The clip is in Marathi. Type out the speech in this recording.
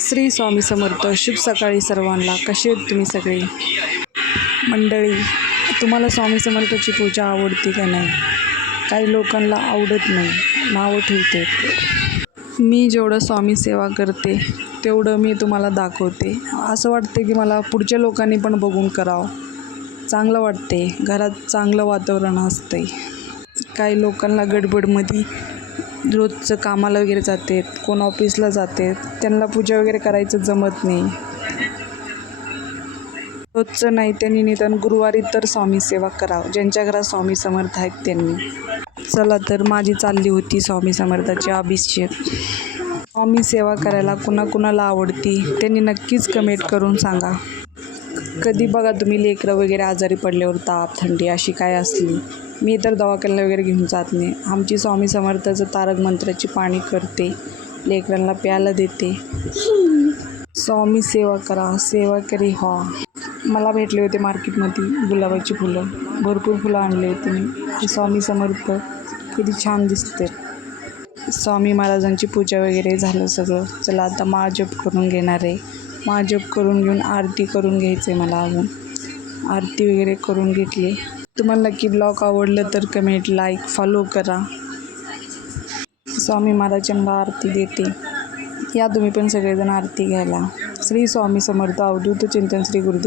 श्री स्वामी समर्थ. शुभ सकाळी सर्वांना. कसे आहेत तुम्ही सगळे मंडळी? तुम्हाला स्वामी समर्थाची पूजा आवडते का नाही? काही लोकांना आवडत नाही, नावं ठेवते. मी जेवढं स्वामी सेवा करते तेवढं मी तुम्हाला दाखवते. असं वाटते की मला पुढच्या लोकांनी पण बघून करावं. चांगलं वाटते, घरात चांगलं वातावरण असते. काही लोकांना गडबडमध्ये रोजचं कामाला वगैरे जाते, कोण ऑफिसला जाते, त्यांना पूजा वगैरे करायचं जमत नाही. रोजचं नाही, त्यांनी निदान गुरुवारी तर स्वामी सेवा करावं, ज्यांच्या घरात स्वामी समर्थ आहेत त्यांनी. चला तर माझी चालली होती स्वामी समर्थाची अभिषेक. स्वामी सेवा करायला कुणाकुणाला आवडती त्यांनी नक्कीच कमेंट करून सांगा. कधी बघा तुम्ही लेकरं वगैरे आजारी पडल्यावर ताप थंडी अशी काय असली, मी तर दवाखान्याला वगैरे घेऊन जात नाही. आमची स्वामी समर्थाचं तारक मंत्राची पाणी करते, लेकरांना प्यायला देते. स्वामी सेवा करा, सेवा करी व्हा. मला भेटले होते मार्केटमध्ये गुलाबाची फुलं, भरपूर फुलं आणले होते मी. स्वामी समर्थ किती छान दिसते. स्वामी महाराजांची पूजा वगैरे झालं सगळं. चला आता महाजप करून घेणार आहे. महाजप करून घेऊन आरती करून घ्यायचं आहे मला. अजून आरती वगैरे करून घेतली. तुम्हाला नक्की ब्लॉग आवडलं तर कमेंट, लाईक, फॉलो करा. स्वामी महाराजांना आरती देते. या तुम्ही पण सगळेजण आरती घ्यायला. श्री स्वामी समर्थ. अवधूत चिंतन. श्री गुरुदेव.